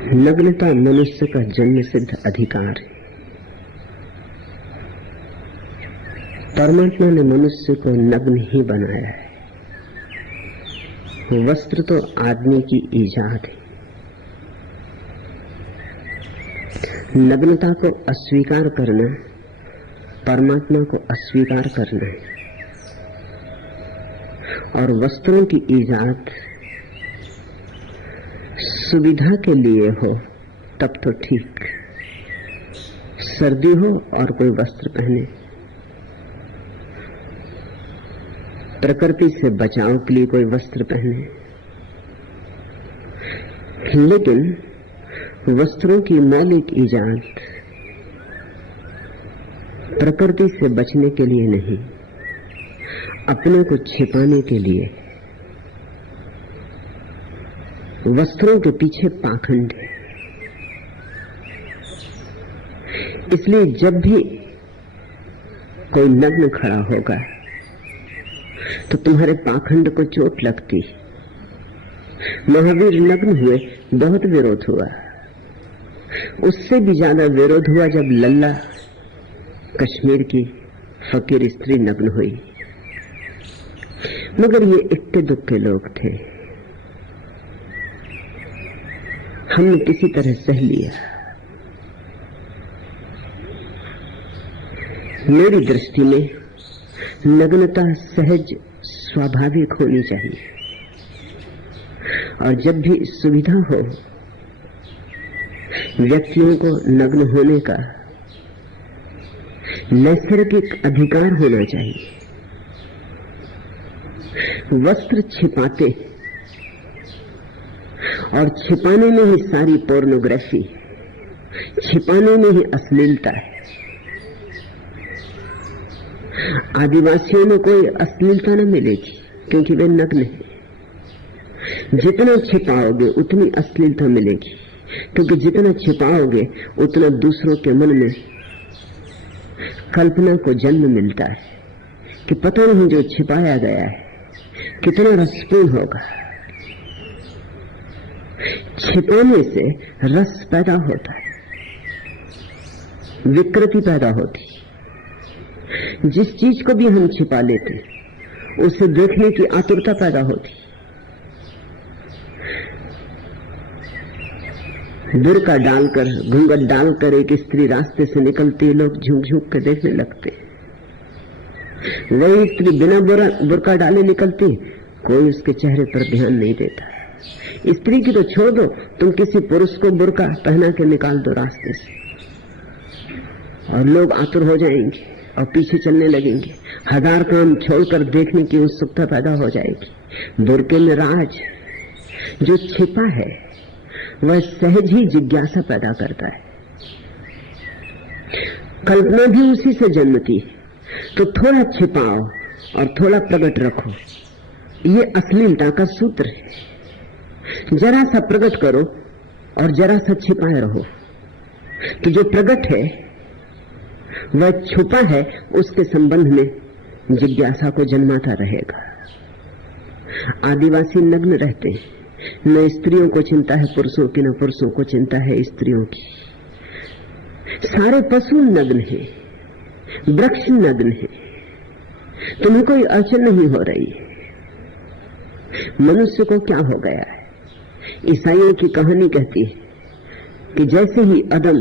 नग्नता मनुष्य का जन्म सिद्ध अधिकार है। परमात्मा ने मनुष्य को नग्न ही बनाया है। वस्त्र तो आदमी की ईजाद है। नग्नता को अस्वीकार करना परमात्मा को अस्वीकार करना है। और वस्त्रों की ईजाद सुविधा के लिए हो तब तो ठीक, सर्दी हो और कोई वस्त्र पहने, प्रकृति से बचाव के लिए कोई वस्त्र पहने, लेकिन वस्त्रों की मौलिक ईजाद प्रकृति से बचने के लिए नहीं, अपने को छिपाने के लिए। वस्त्रों के पीछे पाखंड है। इसलिए जब भी कोई नग्न खड़ा होगा तो तुम्हारे पाखंड को चोट लगती। महावीर नग्न हुए, बहुत विरोध हुआ। उससे भी ज्यादा विरोध हुआ जब लल्ला कश्मीर की फकीर स्त्री नग्न हुई। मगर ये इक्के दुक्के लोग थे, हमने किसी तरह सह लिया। मेरी दृष्टि में नग्नता सहज स्वाभाविक होनी चाहिए, और जब भी सुविधा हो व्यक्तियों को नग्न होने का नैसर्गिक अधिकार होना चाहिए। वस्त्र छिपाते और छिपाने में ही सारी पोर्नोग्राफी, छिपाने में ही अश्लीलता है। आदिवासियों में कोई अश्लीलता न मिलेगी क्योंकि वे नग्न हैं। जितना छिपाओगे उतनी अश्लीलता मिलेगी, क्योंकि जितना छिपाओगे उतना दूसरों के मन में कल्पना को जन्म मिलता है कि पता नहीं जो छिपाया गया है कितना रसपूर्ण होगा। छिपाने से रस पैदा होता है, विकृति पैदा होती। जिस चीज को भी हम छिपा लेते उसे देखने की आतुरता पैदा होती। बुर्का डालकर, घूंघट डालकर एक स्त्री रास्ते से निकलती, लोग झुक झुक के देखने लगते। वही स्त्री बिना बुर्का डाले निकलती, कोई उसके चेहरे पर ध्यान नहीं देता। स्त्री की तो छोड़ दो, तुम किसी पुरुष को बुर्का पहना के निकाल दो रास्ते से और लोग आतुर हो जाएंगे और पीछे चलने लगेंगे। हजार काम छोड़कर देखने की उत्सुकता पैदा हो जाएगी। बुर्के में राज जो छिपा है वह सहज ही जिज्ञासा पैदा करता है। कल्पना भी उसी से जन्मती है। तो थोड़ा छिपाओ और थोड़ा प्रकट रखो, ये अश्लीलता का सूत्र है। जरा सा प्रकट करो और जरा सा छिपाए रहो, तो जो प्रकट है वह छुपा है, उसके संबंध में जिज्ञासा को जन्माता रहेगा। आदिवासी नग्न रहते हैं, न स्त्रियों को चिंता है पुरुषों की, न पुरुषों को चिंता है स्त्रियों की। सारे पशु नग्न हैं, वृक्ष नग्न है, तुम्हें कोई अड़चन नहीं हो रही। मनुष्य को क्या हो गया है? ईसाइयों की कहानी कहती है कि जैसे ही अदम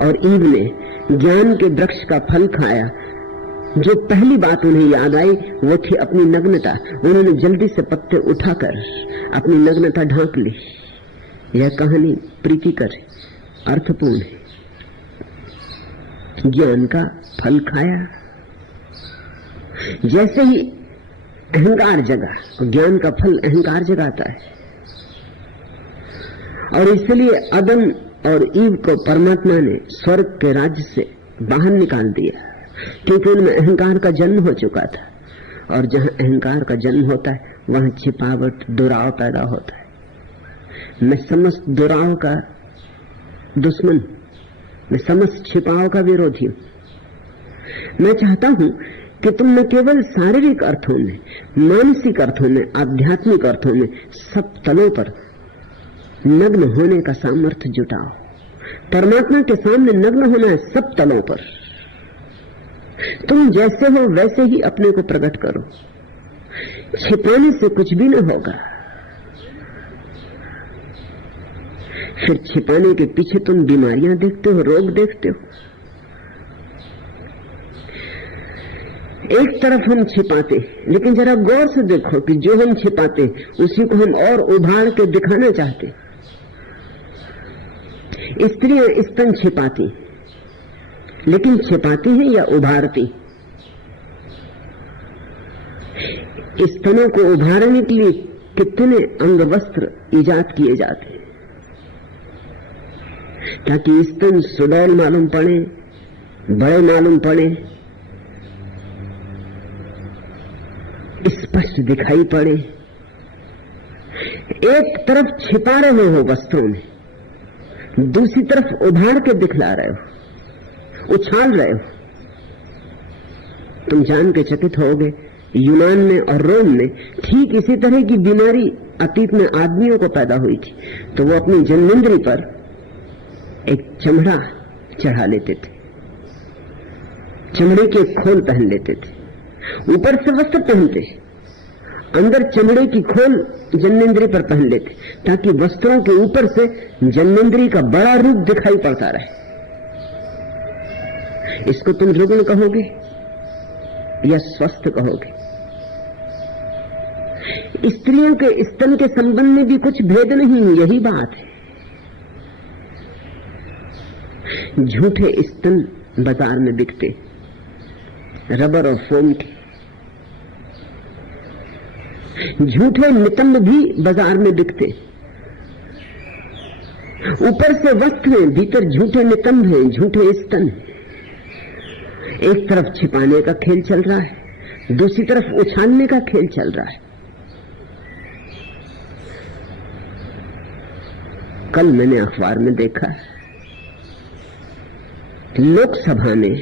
और ईव ने ज्ञान के वृक्ष का फल खाया, जो पहली बात उन्हें याद आई वो थी अपनी नग्नता। उन्होंने जल्दी से पत्ते उठाकर अपनी नग्नता ढांक ली। यह कहानी प्रीतिकर है, अर्थपूर्ण है। ज्ञान का फल खाया, जैसे ही अहंकार जगा, ज्ञान का फल अहंकार जगाता है। और इसलिए अदम और ईव को परमात्मा ने स्वर्ग के राज्य से बाहर निकाल दिया, क्योंकि उनमें अहंकार का जन्म हो चुका था। और जहां अहंकार का जन्म होता है वहां छिपावट, दुराव पैदा होता है। मैं समस्त दुराव का दुश्मन, मैं समस्त छिपाव का विरोधी हूं। मैं चाहता हूं कि तुम न केवल शारीरिक अर्थों में, मानसिक अर्थों में, आध्यात्मिक अर्थों में, सब तलों पर नग्न होने का सामर्थ्य जुटाओ। परमात्मा के सामने नग्न होना है सब तलों पर। तुम जैसे हो वैसे ही अपने को प्रकट करो। छिपाने से कुछ भी न होगा। फिर छिपाने के पीछे तुम बीमारियां देखते हो, रोग देखते हो। एक तरफ हम छिपाते, लेकिन जरा गौर से देखो कि जो हम छिपाते उसी को हम और उभार के दिखाना चाहते। स्त्रियां स्तन छिपाती, लेकिन छिपाती हैं या उभारती? स्तनों को उभारने के लिए कितने अंग वस्त्र ईजाद किए जाते हैं ताकि स्तन सुडौल मालूम पड़े, बड़े मालूम पड़े, स्पष्ट दिखाई पड़े। एक तरफ छिपा रहे हो वस्त्रों में, दूसरी तरफ उभार के दिखला रहे हो, उछाल रहे हो। तुम जान के चकित होगे, यूनान में और रोम में ठीक इसी तरह की बीमारी अतीत में आदमियों को पैदा हुई थी, तो वो अपनी जन्मेंद्री पर एक चमड़ा चढ़ा लेते थे, चमड़े के खोल पहन लेते थे, ऊपर से वस्त्र पहनते, अंदर चमड़े की खोल जन्मेंद्री पर पहन लेते, ताकि वस्त्रों के ऊपर से जन्मेंद्री का बड़ा रूप दिखाई पड़ता रहे। इसको तुम रुग्ण कहोगे या स्वस्थ कहोगे? स्त्रियों के स्तन के संबंध में भी कुछ भेद नहीं, यही बात है। झूठे स्तन बाजार में बिकते, रबर और फोम के। झूठे नितंब भी बाजार में बिकते। ऊपर से वस्त्र हैं, भीतर झूठे नितंब हैं, झूठे स्तन। एक तरफ छिपाने का खेल चल रहा है, दूसरी तरफ उछालने का खेल चल रहा है। कल मैंने अखबार में देखा, लोकसभा में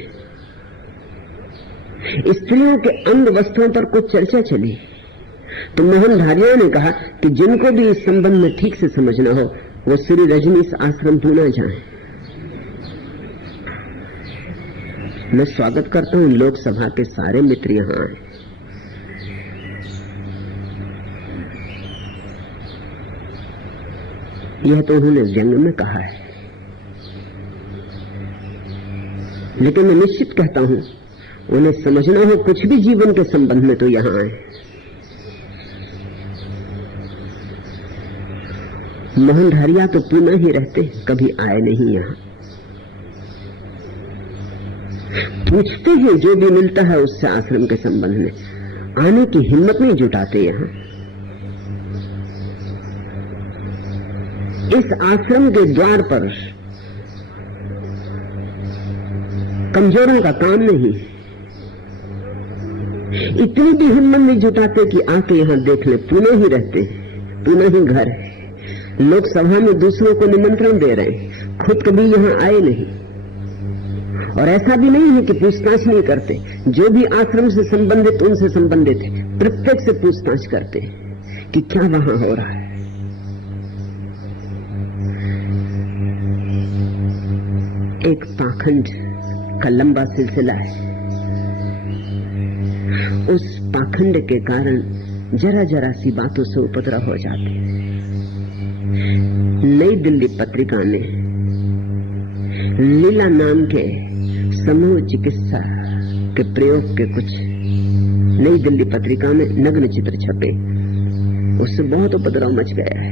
स्त्रियों के अंग वस्त्रों पर कुछ चर्चा चली, तो मोहन धारिया ने कहा कि जिनको भी इस संबंध में ठीक से समझना हो वो श्री रजनीश आश्रम पूना जाए। मैं स्वागत करता हूं, लोकसभा के सारे मित्र यहां आए। यह तो उन्होंने व्यंग में कहा है, लेकिन मैं निश्चित कहता हूं उन्हें समझना हो कुछ भी जीवन के संबंध में तो यहां आए। मोहन धारिया तो पूना ही रहते, कभी आए नहीं यहां। पूछते हैं जो भी मिलता है उससे आश्रम के संबंध में, आने की हिम्मत नहीं जुटाते यहां। इस आश्रम के द्वार पर कमजोरों का काम नहीं, इतनी भी हिम्मत नहीं जुटाते कि आके यहां देख ले। पुणे ही रहते, पुणे ही घर है, लोकसभा में दूसरों को निमंत्रण दे रहे हैं, खुद कभी यहां आए नहीं। और ऐसा भी नहीं है कि पूछताछ नहीं करते, जो भी आश्रम से संबंधित उनसे संबंधित है, प्रत्येक से पूछताछ करते कि क्या वहां हो रहा है। एक पाखंड का लंबा सिलसिला है, उस पाखंड के कारण जरा जरा सी बातों से उपद्रव हो जाते हैं। नई दिल्ली पत्रिका ने लीला नाम के समूह चिकित्सा के प्रयोग के कुछ नई दिल्ली पत्रिका में नग्न चित्र छपे, उससे बहुत उपद्रव मच गया है।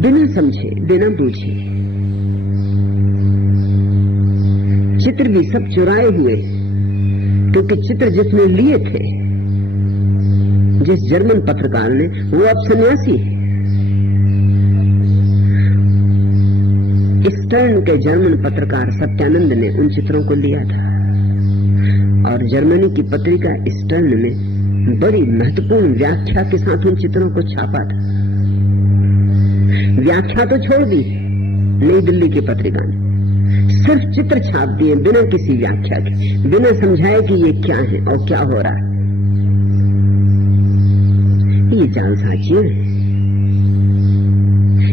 बिना समझे बिना बूझे चित्र भी सब चुराए हुए, क्योंकि चित्र जिसने लिए थे, जिस जर्मन पत्रकार ने, वो अब सन्यासी है। स्टर्न के जर्मन पत्रकार सत्यानंद ने उन चित्रों को लिया था और जर्मनी की पत्रिका स्टर्न में बड़ी महत्वपूर्ण व्याख्या के साथ उन चित्रों को छापा था। व्याख्या तो छोड़ दी नई दिल्ली की पत्रिका ने, सिर्फ चित्र छाप दिए बिना किसी व्याख्या के, बिना समझाए कि ये क्या है और क्या हो रहा है। ये जालसाजी है।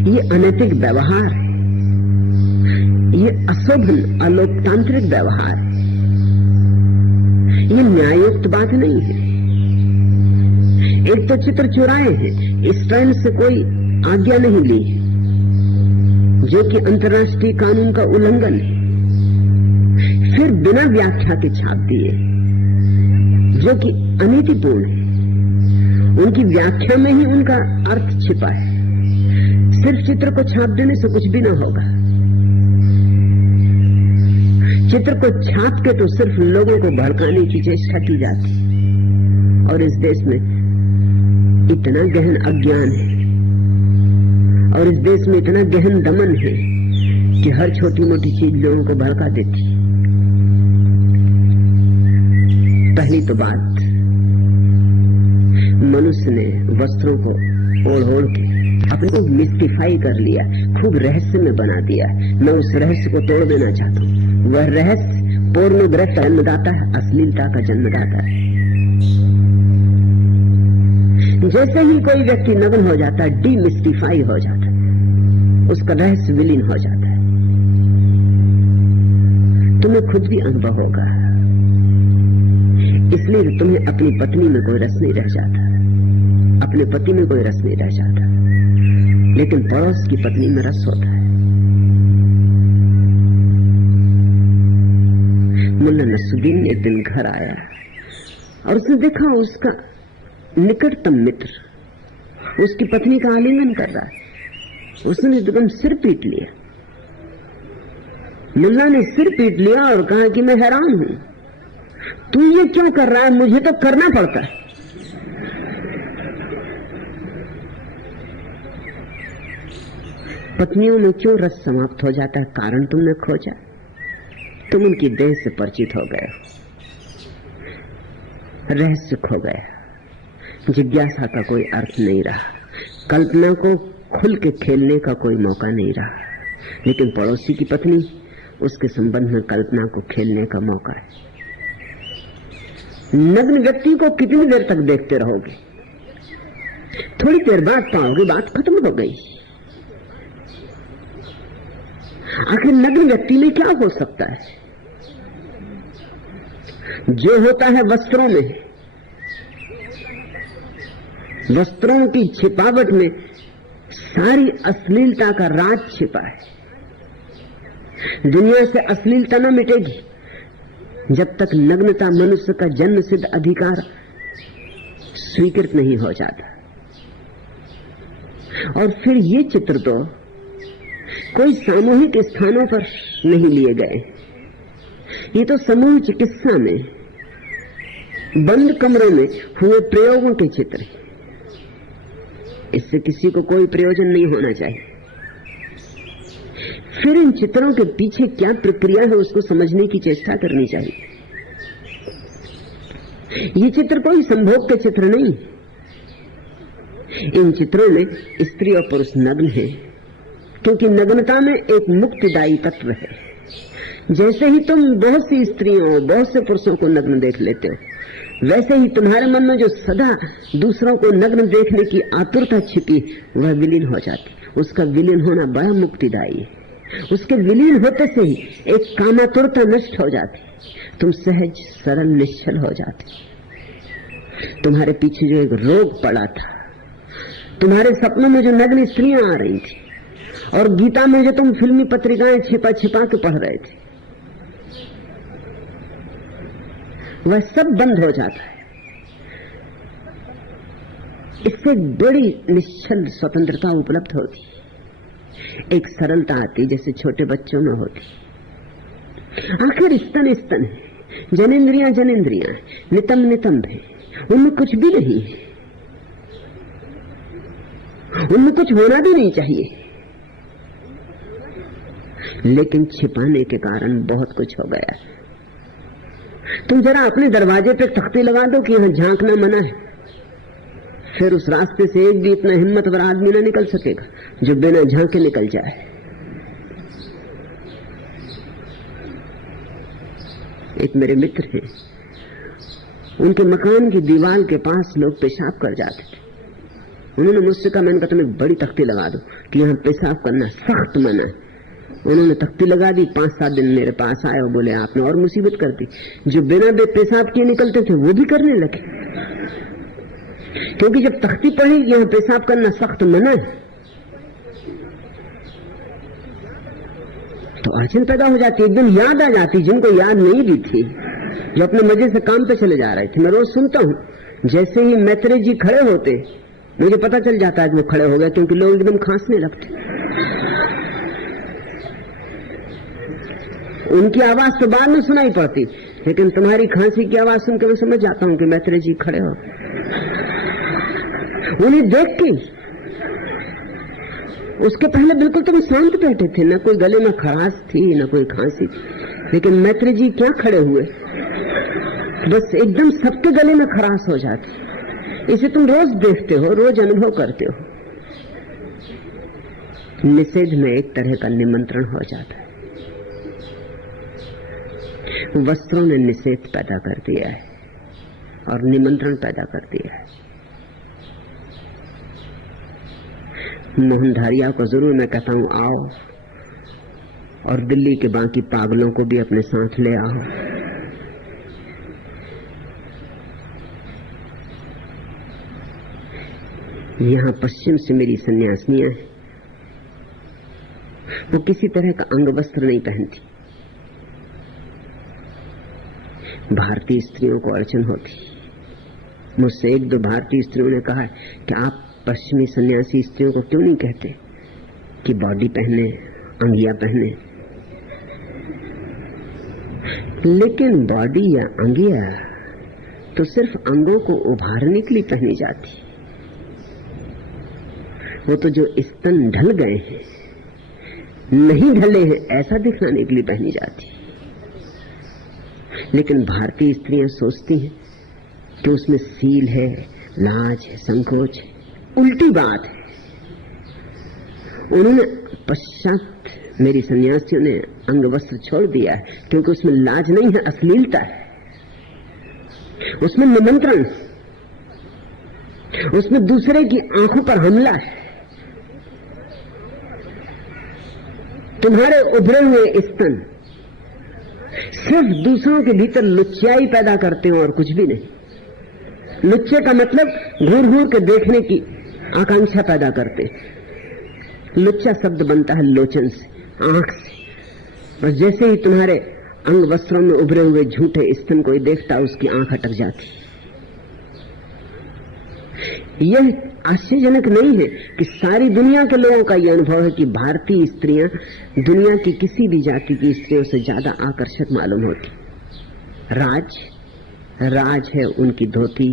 ये अनैतिक व्यवहार है, ये अशोभन अलोकतांत्रिक व्यवहार है, ये न्याययुक्त बात नहीं है। एक तो चित्र चुराए हैं, इस ट्रेंड से कोई आज्ञा नहीं ली, जो कि अंतर्राष्ट्रीय कानून का उल्लंघन है। फिर बिना व्याख्या के छाप दिए, जो कि अनीतिपूर्ण है। उनकी व्याख्या में ही उनका अर्थ छिपा है। सिर्फ चित्र को छाप देने से कुछ भी न होगा। चित्र को छाप के तो सिर्फ लोगों को भड़काने की चेष्टा की जाती, और इस देश में इतना गहन अज्ञान है, और इस देश में इतना गहन दमन है कि हर छोटी मोटी चीज लोगों को भड़का देती। पहली तो बात, मनुष्य ने वस्त्रों को ओढ़ ओढ़ के अपने को मिस्टिफाई कर लिया, खूब रहस्य में बना दिया। मैं उस रहस्य को तोड़ देना चाहता हूं। वह रहस्य पोर्नोग्राफी का जन्मदाता है, अश्लीलता का जन्मदाता है। जैसे ही कोई व्यक्ति नग्न हो जाता है, डीमिस्टिफाई हो जाता है, उसका रहस्य विलीन हो जाता है। तुम्हें खुद भी अनुभव होगा, इसलिए तुम्हें अपनी पत्नी में कोई रस नहीं रह जाता, अपने पति में कोई रस नहीं रह जाता, लेकिन पड़ोस की पत्नी में रस होता है। मुल्ला नसरुद्दीन एक दिन घर आया और उसने देखा उसका निकटतम मित्र उसकी पत्नी का आलिंगन कर रहा है। उसने एकदम सिर पीट लिया। मुल्ला ने सिर पीट लिया और कहा कि मैं हैरान हूं, तू ये क्यों कर रहा है? मुझे तो करना पड़ता है। पत्नियों में क्यों रस समाप्त हो जाता है? कारण तुमने खोजा, तुम उनकी देह से परिचित हो गए, रहस्य खो गया, जिज्ञासा का कोई अर्थ नहीं रहा, कल्पना को खुल के खेलने का कोई मौका नहीं रहा। लेकिन पड़ोसी की पत्नी, उसके संबंध में कल्पना को खेलने का मौका है। नग्न व्यक्ति को कितनी देर तक देखते रहोगे? थोड़ी देर बाद पाओगे बात खत्म हो गई। आखिर नग्न व्यक्ति में क्या हो सकता है? जो होता है वस्त्रों में, वस्त्रों की छिपावट में सारी अश्लीलता का राज छिपा है। दुनिया से अश्लीलता न मिटेगी जब तक नग्नता मनुष्य का जन्म सिद्ध अधिकार स्वीकृत नहीं हो जाता। और फिर ये चित्र तो कोई सामूहिक स्थानों पर नहीं लिए गए, ये तो समूह चिकित्सा में बंद कमरों में हुए प्रयोगों के चित्र। इससे किसी को कोई प्रयोजन नहीं होना चाहिए। फिर इन चित्रों के पीछे क्या प्रक्रिया है उसको समझने की चेष्टा करनी चाहिए। ये चित्र कोई संभोग के चित्र नहीं। इन चित्रों में स्त्री और पुरुष नग्न है, क्योंकि नग्नता में एक मुक्तिदायी तत्व है। जैसे ही तुम बहुत सी स्त्रियों बहुत से पुरुषों को नग्न देख लेते हो, वैसे ही तुम्हारे मन में जो सदा दूसरों को नग्न देखने की आतुरता छिपी वह विलीन हो जाती। उसका विलीन होना बड़ा मुक्तिदायी है। उसके विलीन होते से ही एक कामातुरता नष्ट हो जाती, तुम सहज सरल निश्चल हो जाते। तुम्हारे पीछे जो एक रोग पड़ा था, तुम्हारे सपनों में जो नग्न स्त्रियां आ रही थी, और गीता में जो तुम फिल्मी पत्रिकाएं छिपा छिपा के पढ़ रहे थे, वह सब बंद हो जाता है। इससे बड़ी निश्चल स्वतंत्रता उपलब्ध होती, एक सरलता आती जैसे छोटे बच्चों में होती। आखिर स्तन स्तन है, जनेंद्रियां जनेंद्रियां, नितंब नितंब है, उनमें कुछ भी नहीं है, उनमें कुछ होना भी नहीं चाहिए, लेकिन छिपाने के कारण बहुत कुछ हो गया। तुम जरा अपने दरवाजे पे तख्ती लगा दो कि यहां झांकना मना है, फिर उस रास्ते से एक भी इतना हिम्मतवर आदमी ना निकल सकेगा जो बिना झांके निकल जाए। एक मेरे मित्र हैं, उनके मकान की दीवार के पास लोग पेशाब कर जाते थे। उन्होंने मुझसे कहा, मैंने कहा तुम्हें बड़ी तख्ती लगा दो कि यहाँ पेशाब करना सख्त मना है। उन्होंने तख्ती लगा दी। 5-7 दिन मेरे पास आए और बोले आपने और मुसीबत कर दी। जो बिना पेशाब किए निकलते थे वो भी करने लगे, क्योंकि जब तख्ती पड़ी यहाँ पेशाब करना सख्त मना है तो अड़चन पैदा हो जाती, एकदम याद आ जाती जिनको याद नहीं भी थी, जो अपने मजे से काम पे चले जा रहे थे। मैं रोज सुनता हूं, जैसे ही मैत्रेय जी खड़े होते मुझे पता चल जाता है कि वो खड़े हो गए, क्योंकि लोग एकदम खांसने लगते। उनकी आवाज तो बाद में सुनाई पड़ती, लेकिन तुम्हारी खांसी की आवाज सुनकर मैं समझ जाता हूं कि मैत्रेय जी खड़े हो। उन्हें देख के उसके पहले बिल्कुल तुम शांत बैठे थे, न कोई गले में खराश थी न कोई खांसी थी, लेकिन मैत्रेय जी क्या खड़े हुए, बस एकदम सबके गले में खराश हो जाती। इसे तुम रोज देखते हो, रोज अनुभव करते हो। निषेध में एक तरह का निमंत्रण हो जाता है। वस्त्रों ने निषेध पैदा कर दिया है और निमंत्रण पैदा कर दिया है। मोहनधारिया को जरूर मैं कहता हूं आओ, और दिल्ली के बाकी पागलों को भी अपने साथ ले आओ। यहां पश्चिम से मेरी सन्यासिनियां हैं, वो किसी तरह का अंग वस्त्र नहीं पहनती। भारतीय स्त्रियों को अड़चन होती। मुझसे 1-2 भारतीय स्त्रियों ने कहा कि आप पश्चिमी सन्यासी स्त्रियों को क्यों नहीं कहते कि बॉडी पहने, अंगिया पहने। लेकिन बॉडी या अंगिया तो सिर्फ अंगों को उभारने के लिए पहनी जाती, वो तो जो स्तन ढल गए हैं, नहीं ढले हैं ऐसा दिखाने के लिए पहनी जाती। लेकिन भारतीय स्त्रियां सोचती हैं कि उसमें सील है, लाज है, संकोच है। उल्टी बात है। उन्होंने पश्चात मेरी सन्यासियों ने अंग वस्त्र छोड़ दिया है, क्योंकि उसमें लाज नहीं है, अश्लीलता है, उसमें निमंत्रण, उसमें दूसरे की आंखों पर हमला है। तुम्हारे उभरे हुए स्तन सिर्फ दूसरों के भीतर लुच्चाई पैदा करते हो और कुछ भी नहीं। लुच्चे का मतलब घूर घूर के देखने की आकांक्षा पैदा करते। लुच्चा शब्द बनता है लोचन से, आंख से। और जैसे ही तुम्हारे अंग वस्त्रों में उभरे हुए झूठे स्तन कोई देखता, उसकी आंख अटक जाती। यह आश्चर्यजनक नहीं है कि सारी दुनिया के लोगों का यह अनुभव है कि भारतीय स्त्रियां दुनिया की किसी भी जाति की स्त्रियों से ज्यादा आकर्षक मालूम होती। राज है उनकी धोती,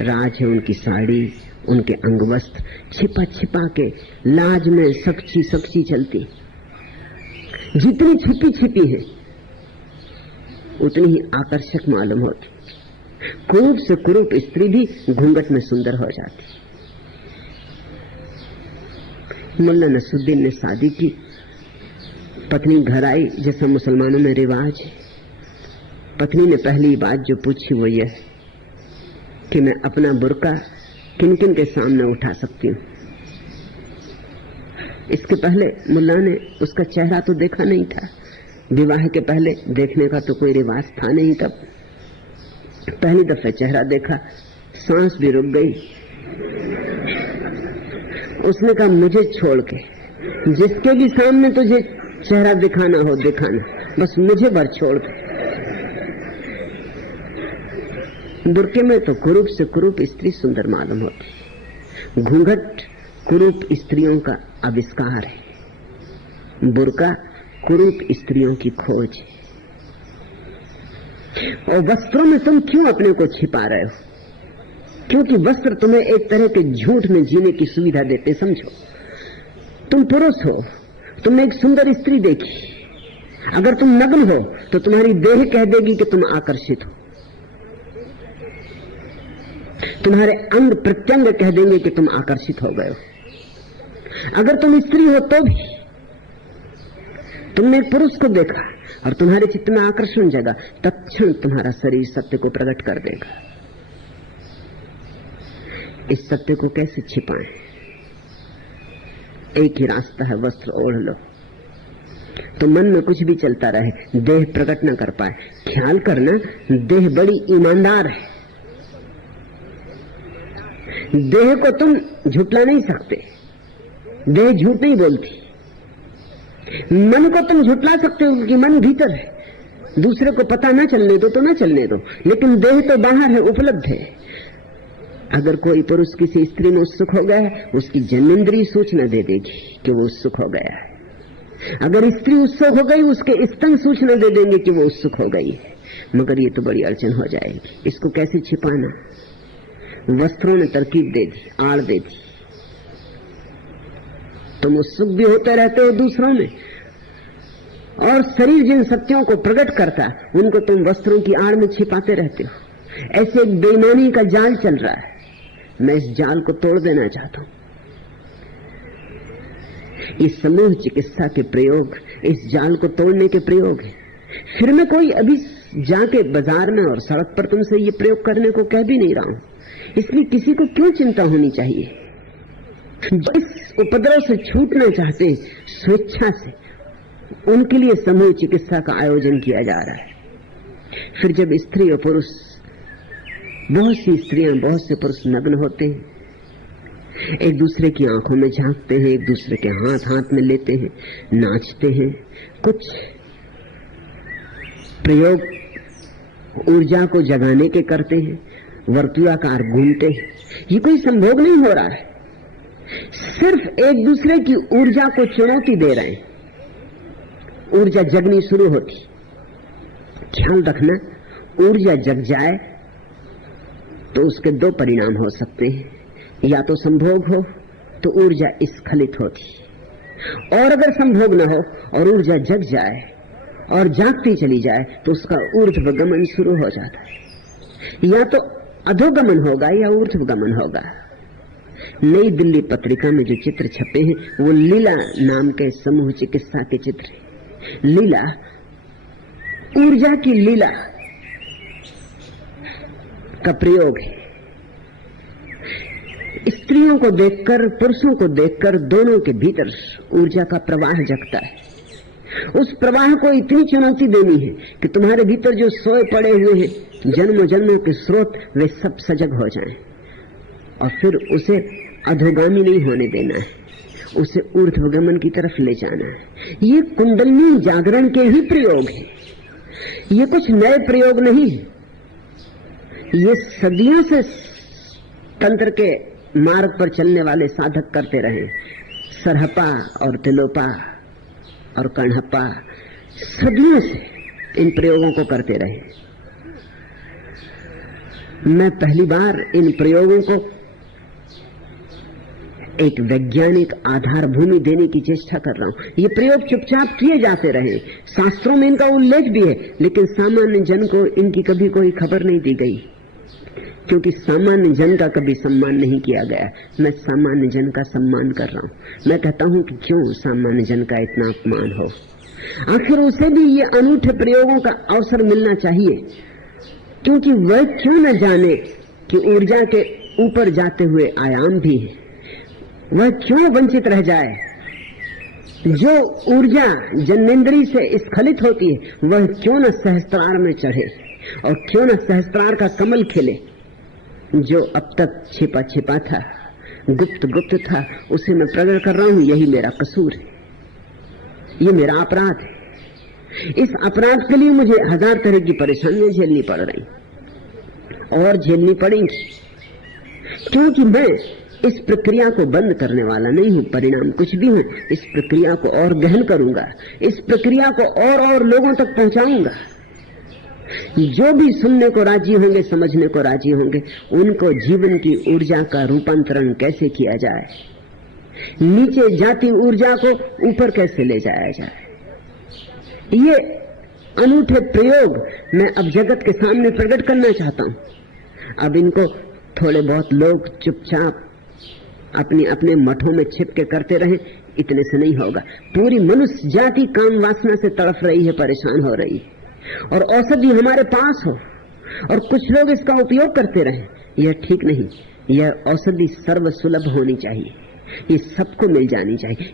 राज है उनकी साड़ी, उनके अंग वस्त्र छिपा छिपा के लाज में सक्ची चलती। जितनी छिपी छिपी है उतनी ही आकर्षक मालूम होती। कुरूप से कुरूप स्त्री भी घूंघट में सुंदर हो जाती। मुल्ला नसरुद्दीन ने शादी की, पत्नी घर आई, जैसा मुसलमानों में रिवाज है। पत्नी ने पहली बात जो पूछी वो यह कि मैं अपना बुर्का किन किन के सामने उठा सकती हूँ। इसके पहले मुल्ला ने उसका चेहरा तो देखा नहीं था। विवाह के पहले देखने का तो कोई रिवाज था नहीं। तब पहली दफे चेहरा देखा, सांस भी रुक गई। उसने कहा मुझे छोड़ के जिसके भी सामने तुझे चेहरा दिखाना हो दिखाना, बस मुझे बर छोड़ दे। बुर्के में तो कुरूप से कुरूप स्त्री सुंदर मालूम होती। घूंघट कुरूप स्त्रियों का आविष्कार है, बुर्का कुरूप स्त्रियों की खोज है। और वस्त्रों में तुम क्यों अपने को छिपा रहे हो? क्योंकि वस्त्र तुम्हें एक तरह के झूठ में जीने की सुविधा देते। समझो, तुम पुरुष हो, तुमने एक सुंदर स्त्री देखी, अगर तुम नग्न हो तो तुम्हारी देह कह देगी कि तुम आकर्षित हो, तुम्हारे अंग प्रत्यंग कह देंगे कि तुम आकर्षित हो गए हो। अगर तुम स्त्री हो तो भी तुमने एक पुरुष को देखा और तुम्हारे चित्त में आकर्षण जगा, तत्क्षण तुम्हारा शरीर सत्य को प्रकट कर देगा। इस सत्य को कैसे छिपाएं? एक ही रास्ता है, वस्त्र ओढ़ लो। तो मन में कुछ भी चलता रहे, देह प्रकट न कर पाए। ख्याल करना, देह बड़ी ईमानदार है। देह को तुम झुटला नहीं सकते, देह झूठ नहीं बोलती। मन को तुम झुटला सकते हो क्योंकि मन भीतर है, दूसरे को पता न चलने दो तो न चलने दो, लेकिन देह तो बाहर है, उपलब्ध है। अगर कोई पुरुष किसी स्त्री में उत्सुक हो गया है, उसकी जन्मेंद्रीय सूचना दे देगी कि वो उत्सुक हो गया है। अगर स्त्री उत्सुक हो गई, उसके स्तन सूचना दे देंगे कि वो उत्सुक हो गई है। मगर ये तो बड़ी अड़चन हो जाएगी। इसको कैसे छिपाना? वस्त्रों ने तरकीब दे दी, आड़ दे दी। तुम उत्सुक भी होते रहते हो दूसरों में, और शरीर जिन सत्यों को प्रकट करता उनको तुम वस्त्रों की आड़ में छिपाते रहते हो। ऐसे एक बेईमानी का जाल चल रहा है। मैं इस जाल को तोड़ देना चाहता हूं। ये समूह चिकित्सा के प्रयोग इस जाल को तोड़ने के प्रयोग है। फिर मैं कोई अभी जाके बाजार में और सड़क पर तुमसे ये प्रयोग करने को कह भी नहीं रहा हूं, इसलिए किसी को क्यों चिंता होनी चाहिए। जो इस उपद्रव से छूटना चाहते हैं स्वेच्छा से, उनके लिए समूह चिकित्सा का आयोजन किया जा रहा है। फिर जब स्त्री और पुरुष, बहुत सी स्त्रियां, बहुत से पुरुष नग्न होते हैं, एक दूसरे की आंखों में झांकते हैं, एक दूसरे के हाथ हाथ में लेते हैं, नाचते हैं, कुछ प्रयोग ऊर्जा को जगाने के करते हैं, वर्तुलाकार घूमते हैं। ये कोई संभोग नहीं हो रहा है, सिर्फ एक दूसरे की ऊर्जा को चुनौती दे रहे हैं। ऊर्जा जगनी शुरू होती। ख्याल रखना, ऊर्जा जग जाए तो उसके दो परिणाम हो सकते हैं, या तो संभोग हो तो ऊर्जा स्खलित होती, और अगर संभोग न हो और ऊर्जा जग जाए और जागती चली जाए तो उसका ऊर्ध्वगमन शुरू हो जाता है। या तो अधोगमन होगा या ऊर्ध्वगमन होगा। नई दिल्ली पत्रिका में जो चित्र छपे हैं वो लीला नाम के समूह चिकित्सा के चित्र हैं। लीला, ऊर्जा की लीला का प्रयोग है। स्त्रियों को देखकर, पुरुषों को देखकर दोनों के भीतर ऊर्जा का प्रवाह जगता है। उस प्रवाह को इतनी चुनौती देनी है कि तुम्हारे भीतर जो सोए पड़े हुए हैं जन्मों जन्मों के स्रोत, वे सब सजग हो जाएं, और फिर उसे अधोगामी नहीं होने देना है, उसे ऊर्ध्वगमन की तरफ ले जाना है। ये कुंडलिनी जागरण के ही प्रयोग है, ये कुछ नए प्रयोग नहीं है। ये सदियों से तंत्र के मार्ग पर चलने वाले साधक करते रहे। सरहपा और तिलोपा और कणहप्पा सदियों से इन प्रयोगों को करते रहे। मैं पहली बार इन प्रयोगों को एक वैज्ञानिक आधार भूमि देने की चेष्टा कर रहा हूं। ये प्रयोग चुपचाप किए जाते रहे, शास्त्रों में इनका उल्लेख भी है, लेकिन सामान्य जन को इनकी कभी कोई खबर नहीं दी गई, क्योंकि सामान्य जन का कभी सम्मान नहीं किया गया। मैं सामान्य जन का सम्मान कर रहा हूं। मैं कहता हूं कि क्यों सामान्य जन का इतना अपमान हो, आखिर उसे भी ये अनूठे प्रयोगों का अवसर मिलना चाहिए, क्योंकि वह क्यों न जाने कि ऊर्जा के ऊपर जाते हुए आयाम भी है। वह क्यों वंचित रह जाए। जो ऊर्जा जन्मेंद्री से स्खलित होती है वह क्यों न सहस्त्रार में चढ़े, और क्यों न सहस्त्रार का कमल खिले। जो अब तक छिपा छिपा था, गुप्त गुप्त था, उसे मैं प्रकट कर रहा हूं। यही मेरा कसूर है, ये मेरा अपराध है। इस अपराध के लिए मुझे हजार तरह की परेशानियां झेलनी पड़ रही और झेलनी पड़ेंगी, क्योंकि मैं इस प्रक्रिया को बंद करने वाला नहीं हूं। परिणाम कुछ भी हो, इस प्रक्रिया को और गहन करूंगा, इस प्रक्रिया को और लोगों तक पहुंचाऊंगा। जो भी सुनने को राजी होंगे, समझने को राजी होंगे, उनको जीवन की ऊर्जा का रूपांतरण कैसे किया जाए, नीचे जाती ऊर्जा को ऊपर कैसे ले जाया जाए, ये अनूठे प्रयोग मैं अब जगत के सामने प्रकट करना चाहता हूं। अब इनको थोड़े बहुत लोग चुपचाप अपने अपने मठों में छिप के करते रहे, इतने से नहीं होगा। पूरी मनुष्य जाति काम वासना से तड़फ रही है, परेशान हो रही है, और औषधि हमारे पास हो और कुछ लोग इसका उपयोग करते रहे, यह ठीक नहीं। यह औषधि सर्वसुलभ होनी चाहिए, ये सबको मिल जानी चाहिए।